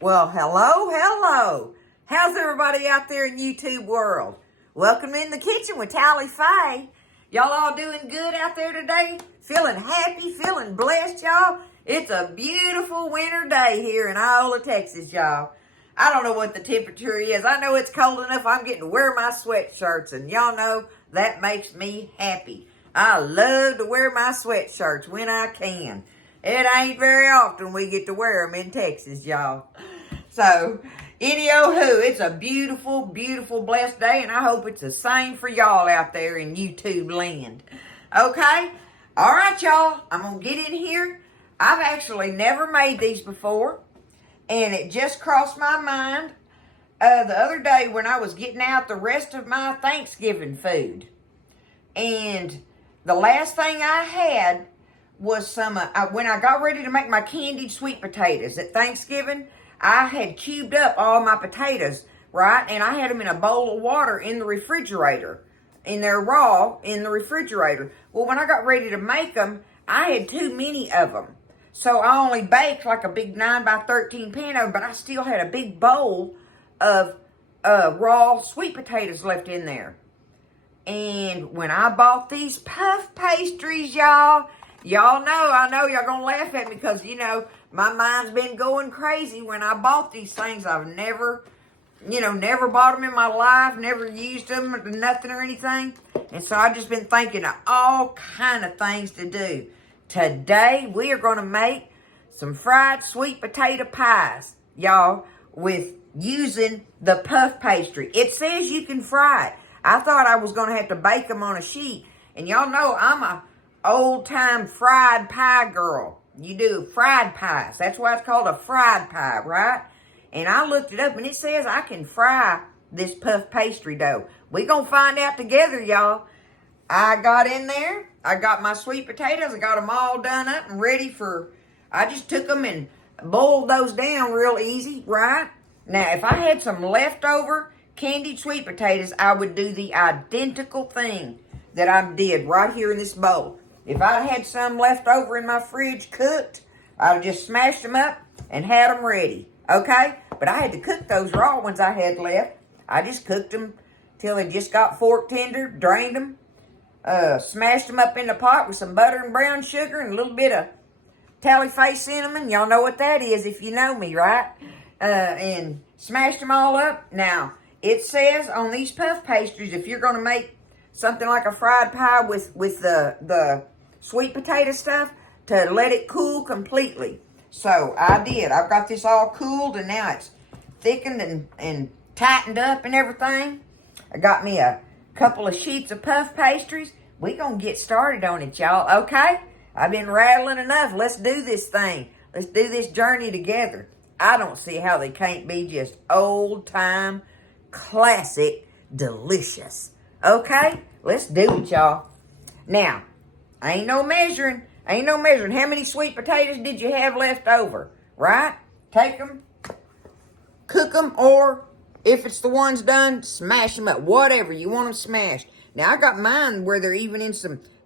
Well, hello. How's everybody out there in YouTube world? Welcome in the kitchen with Tally Faye. Y'all all doing good out there today? Feeling happy, feeling blessed, y'all? It's a beautiful winter day here in Iola, Texas, y'all. I don't know what the temperature is. I know it's cold enough I'm getting to wear my sweatshirts, and y'all know that makes me happy. I love to wear my sweatshirts when I can. It ain't very often we get to wear them in Texas, y'all. So, any-oh-hoo, it's a beautiful, beautiful, blessed day, and I hope it's the same for y'all out there in YouTube land. Okay? All right, y'all. I'm going to get in here. I've actually never made these before, and it just crossed my mind the other day when I was getting out the rest of my Thanksgiving food. And the last thing I had was some, when I got ready to make my candied sweet potatoes at Thanksgiving, I had cubed up all my potatoes, right? And I had them in a bowl of water in the refrigerator. And they're raw in the refrigerator. Well, when I got ready to make them, I had too many of them. So I only baked like a big 9 by 13 pan oven, but I still had a big bowl of raw sweet potatoes left in there. And when I bought these puff pastries, y'all know, I know y'all gonna laugh at me because, you know, my mind's been going crazy when I bought these things. I've never bought them in my life, never used them, nothing or anything. And so I've just been thinking of all kind of things to do. Today, we are gonna make some fried sweet potato pies, y'all, with using the puff pastry. It says you can fry it. I thought I was gonna have to bake them on a sheet. And y'all know I'm a old-time fried pie girl. You do fried pies. That's why it's called a fried pie, right? And I looked it up, and it says I can fry this puff pastry dough. We gonna find out together, y'all. I got in there. I got my sweet potatoes. I got them all done up and ready for... I just took them and boiled those down real easy, right? Now, if I had some leftover candied sweet potatoes, I would do the identical thing that I did right here in this bowl. If I had some left over in my fridge cooked, I'd just smashed them up and had them ready, okay? But I had to cook those raw ones I had left. I just cooked them till they just got fork tender, drained them, smashed them up in the pot with some butter and brown sugar and a little bit of Tally Faye cinnamon. Y'all know what that is if you know me, right? And smashed them all up. Now, it says on these puff pastries, if you're going to make something like a fried pie with the sweet potato stuff, to let it cool completely. So I did. I've got this all cooled, and now it's thickened and tightened up and everything. I got me a couple of sheets of puff pastries. We gonna get started on it, y'all, okay? I've been rattling enough. Let's do this thing. Let's do this journey together. I don't see how they can't be just old-time, classic, delicious. Okay? Let's do it, y'all. Now, ain't no measuring. How many sweet potatoes did you have left over, right? Take them, cook them, or if it's the ones done, smash them up. Whatever, you want them smashed. Now, I got mine where they're even in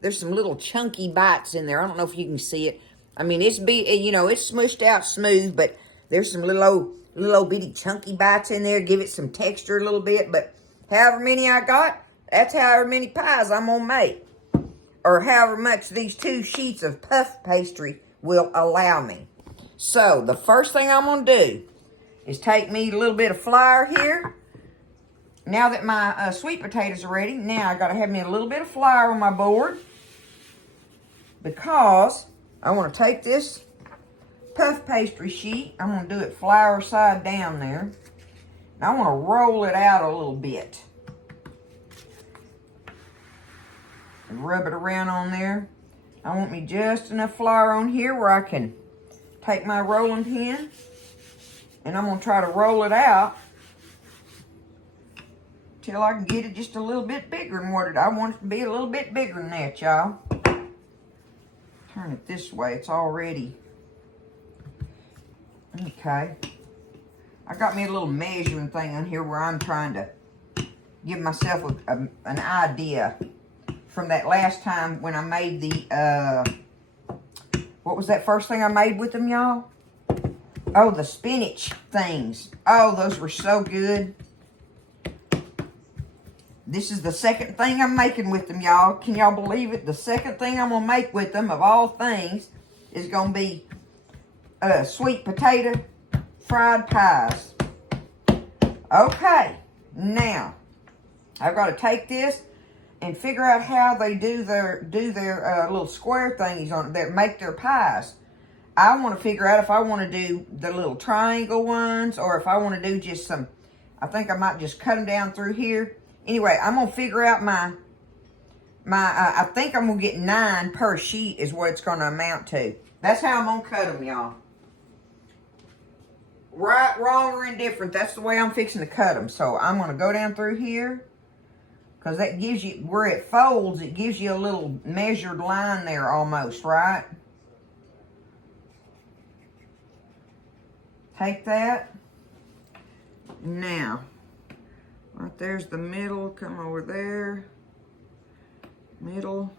there's some little chunky bites in there. I don't know if you can see it. I mean, it's smushed out smooth, but there's some little old bitty chunky bites in there. Give it some texture a little bit, but however many I got, that's however many pies I'm going to make. Or however much these 2 sheets of puff pastry will allow me. So, the first thing I'm going to do is take me a little bit of flour here. Now that my sweet potatoes are ready, now I got to have me a little bit of flour on my board. Because I want to take this puff pastry sheet. I'm going to do it flour side down there. And I want to roll it out a little bit. And rub it around on there. I want me just enough flour on here where I can take my rolling pin. And I'm going to try to roll it out till I can get it just a little bit bigger than what I want it to be a little bit bigger than that, y'all. Turn it this way. It's already... Okay. I got me a little measuring thing on here where I'm trying to give myself an idea from that last time when I made the, what was that first thing I made with them, y'all? Oh, the spinach things. Oh, those were so good. This is the second thing I'm making with them, y'all. Can y'all believe it? The second thing I'm going to make with them, of all things, is going to be sweet potato fried pies. Okay, now, I've got to take this and figure out how they do their little square thingies on it that make their pies. I want to figure out if I want to do the little triangle ones or if I want to do just some, I think I might just cut them down through here. Anyway, I'm going to figure out I think I'm going to get 9 per sheet is what it's going to amount to. That's how I'm going to cut them, y'all. Right, wrong, or indifferent, that's the way I'm fixing to cut them. So I'm going to go down through here. Because that gives you, where it folds, it gives you a little measured line there almost, right? Take that. Now, right there's the middle. Come over there. Middle,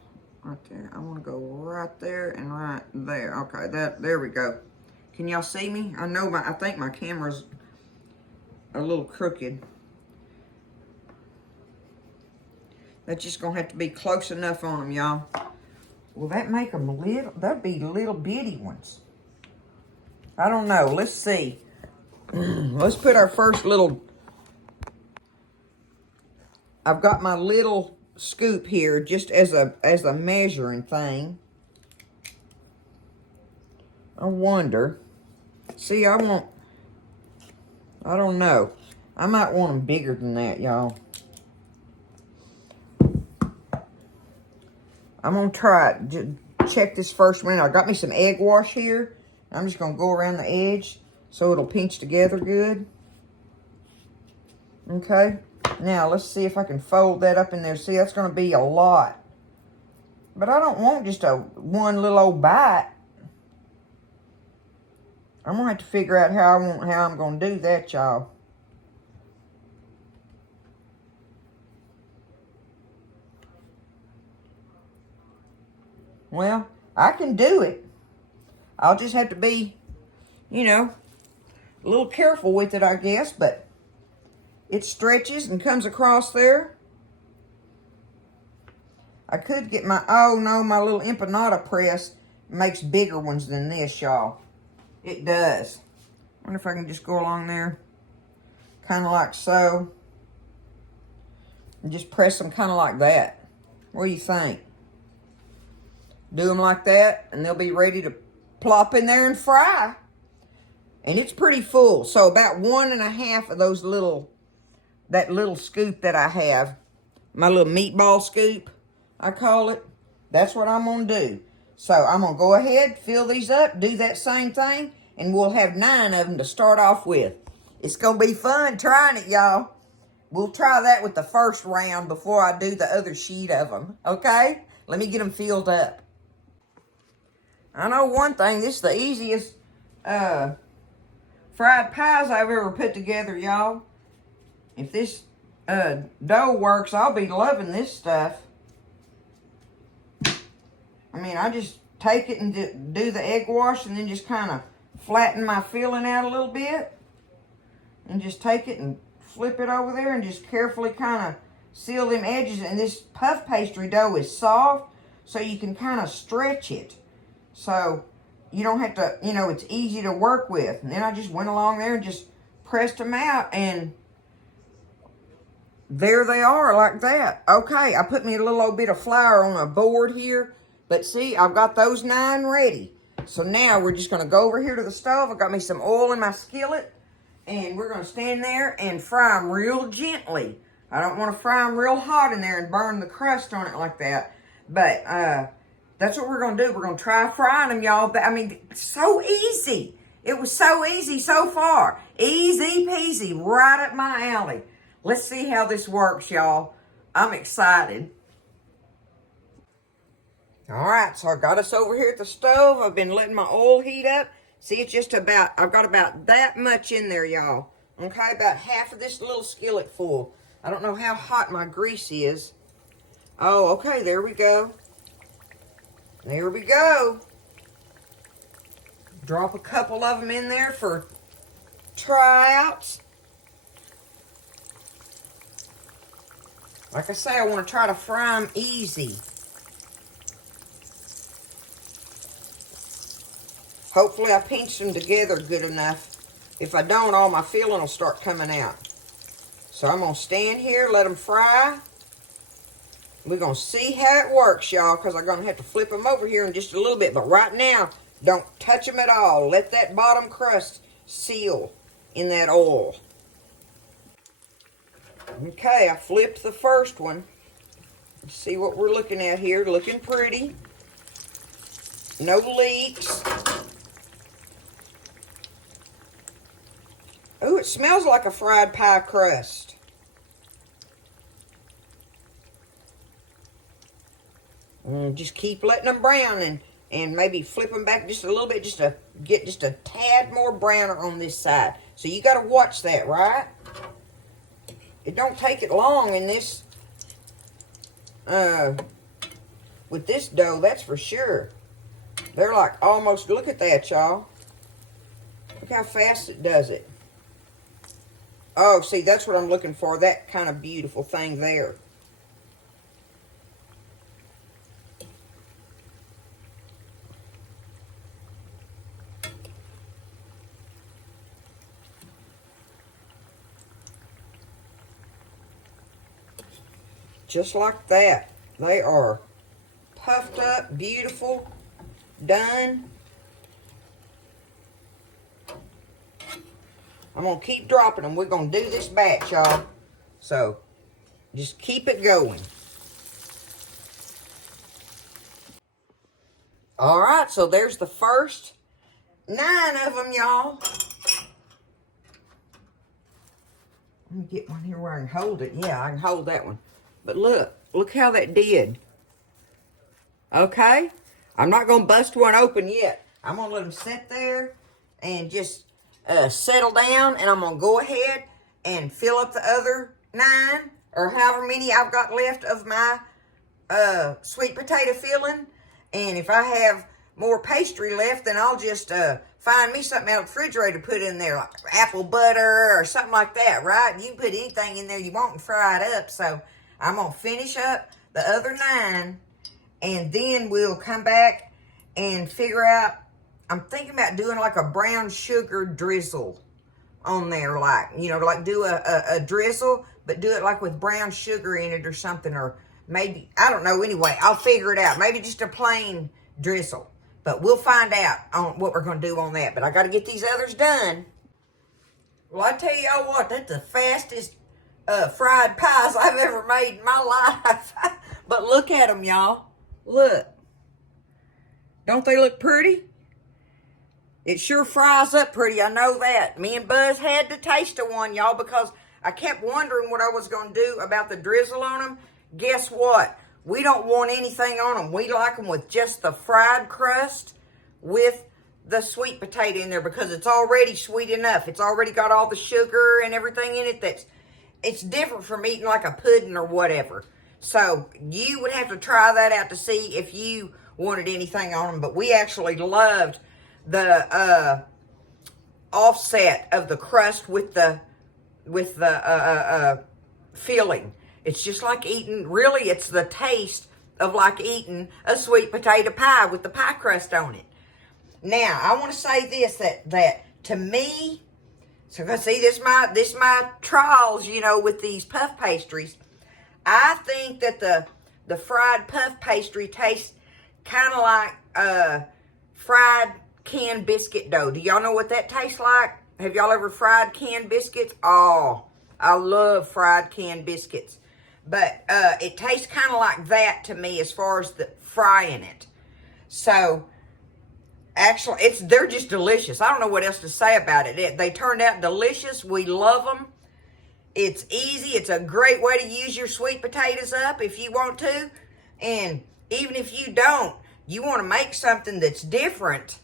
right there. I want to go right there and right there. Okay, there we go. Can y'all see me? I think my camera's a little crooked. That's just going to have to be close enough on them, y'all. Will that make them little? That'd be little bitty ones. I don't know. Let's see. Let's put our first little... I've got my little scoop here just as a measuring thing. I wonder. See, I don't know. I might want them bigger than that, y'all. I'm going to try it. Just check this first one. I got me some egg wash here. I'm just going to go around the edge so it'll pinch together good. Okay. Now, let's see if I can fold that up in there. See, that's going to be a lot. But I don't want just one little old bite. I'm going to have to figure out how I'm going to do that, y'all. Well, I can do it. I'll just have to be, a little careful with it, I guess. But it stretches and comes across there. I could get my little empanada press makes bigger ones than this, y'all. It does. I wonder if I can just go along there, kind of like so. And just press them kind of like that. What do you think? Do them like that, and they'll be ready to plop in there and fry. And it's pretty full. So about 1.5 of those that little scoop that I have, my little meatball scoop, I call it. That's what I'm going to do. So I'm going to go ahead, fill these up, do that same thing, and we'll have 9 of them to start off with. It's going to be fun trying it, y'all. We'll try that with the first round before I do the other sheet of them, okay? Let me get them filled up. I know one thing, this is the easiest fried pies I've ever put together, y'all. If this dough works, I'll be loving this stuff. I mean, I just take it and do the egg wash and then just kind of flatten my filling out a little bit. And just take it and flip it over there and just carefully kind of seal them edges. And this puff pastry dough is soft, so you can kind of stretch it. So you don't have to, it's easy to work with. And then I just went along there and just pressed them out, and there they are like that. Okay, I put me a little old bit of flour on a board here. But see, I've got those 9 ready. So now we're just going to go over here to the stove. I got me some oil in my skillet. And we're going to stand there and fry them real gently. I don't want to fry them real hot in there and burn the crust on it like that. But that's what we're going to do. We're going to try frying them, y'all. But, I mean, so easy. It was so easy so far. Easy peasy, right up my alley. Let's see how this works, y'all. I'm excited. All right, so I got us over here at the stove. I've been letting my oil heat up. See, it's just about, I've got about that much in there, y'all. Okay, about half of this little skillet full. I don't know how hot my grease is. Oh, okay, there we go. There we go. Drop a couple of them in there for tryouts. Like I say, I want to try to fry them easy. Hopefully I pinched them together good enough. If I don't, all my filling will start coming out. So I'm going to stand here, let them fry. We're going to see how it works, y'all, because I'm going to have to flip them over here in just a little bit. But right now, don't touch them at all. Let that bottom crust seal in that oil. Okay, I flipped the first one. Let's see what we're looking at here. Looking pretty. No leaks. Ooh, it smells like a fried pie crust. Just keep letting them brown and maybe flip them back just a little bit just to get just a tad more browner on this side. So you got to watch that, right? It don't take it long in this, with this dough, that's for sure. They're like almost, look at that, y'all. Look how fast it does it. Oh, see, that's what I'm looking for, that kind of beautiful thing there. Just like that. They are puffed up, beautiful, done. I'm going to keep dropping them. We're going to do this batch, y'all. So, just keep it going. Alright, so there's the first 9 of them, y'all. Let me get one here where I can hold it. Yeah, I can hold that one. But look how that did. Okay? I'm not going to bust one open yet. I'm going to let them sit there and just settle down. And I'm going to go ahead and fill up the other 9 or however many I've got left of my sweet potato filling. And if I have more pastry left, then I'll just find me something out of the refrigerator to put in there, like apple butter or something like that, right? You can put anything in there you want and fry it up. So I'm going to finish up the other 9, and then we'll come back and figure out, I'm thinking about doing like a brown sugar drizzle on there, like, you know, like do a drizzle, but do it like with brown sugar in it or something, or maybe, I don't know, anyway, I'll figure it out. Maybe just a plain drizzle, but we'll find out on what we're going to do on that, but I got to get these others done. Well, I tell y'all what, that's the fastest fried pies I've ever made in my life. But look at them, y'all. Look. Don't they look pretty? It sure fries up pretty, I know that. Me and Buzz had to taste of one, y'all, because I kept wondering what I was going to do about the drizzle on them. Guess what? We don't want anything on them. We like them with just the fried crust with the sweet potato in there because it's already sweet enough. It's already got all the sugar and everything in it it's different from eating like a pudding or whatever. So you would have to try that out to see if you wanted anything on them. But we actually loved the offset of the crust with the filling. It's just like eating, really it's the taste of like eating a sweet potato pie with the pie crust on it. Now, I want to say this, that to me, so see, this my trials, you know, with these puff pastries. I think that the fried puff pastry tastes kind of like fried canned biscuit dough. Do y'all know what that tastes like? Have y'all ever fried canned biscuits? Oh, I love fried canned biscuits. But it tastes kind of like that to me as far as the frying it. So actually, they're just delicious. I don't know what else to say about it. They turned out delicious. We love them. It's easy. It's a great way to use your sweet potatoes up if you want to. And even if you don't, you want to make something that's different,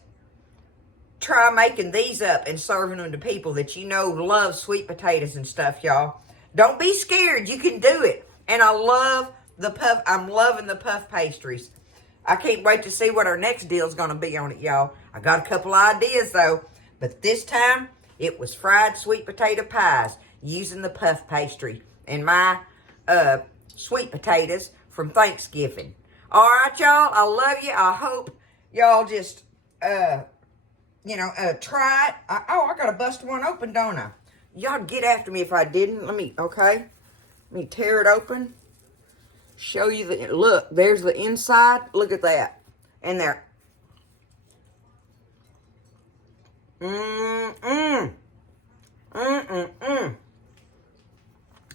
try making these up and serving them to people that you know love sweet potatoes and stuff, y'all. Don't be scared. You can do it. And I love the puff. I'm loving the puff pastries. I can't wait to see what our next deal is going to be on it, y'all. I got a couple ideas, though. But this time, it was fried sweet potato pies using the puff pastry and my sweet potatoes from Thanksgiving. All right, y'all. I love you. I hope y'all just, try it. I got to bust one open, don't I? Y'all get after me if I didn't. Let me tear it open. Show you look, there's the inside. Look at that. And there.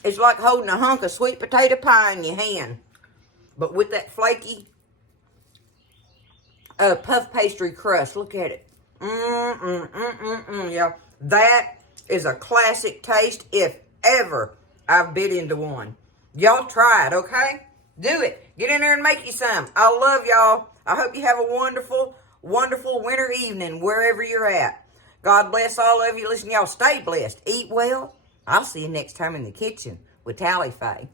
It's like holding a hunk of sweet potato pie in your hand. But with that flaky puff pastry crust. Look at it. Yeah. That is a classic taste if ever I've bit into one. Y'all try it, okay? Do it. Get in there and make you some. I love y'all. I hope you have a wonderful, wonderful winter evening wherever you're at. God bless all of you. Listen, y'all, stay blessed. Eat well. I'll see you next time in the kitchen with Tally Faye.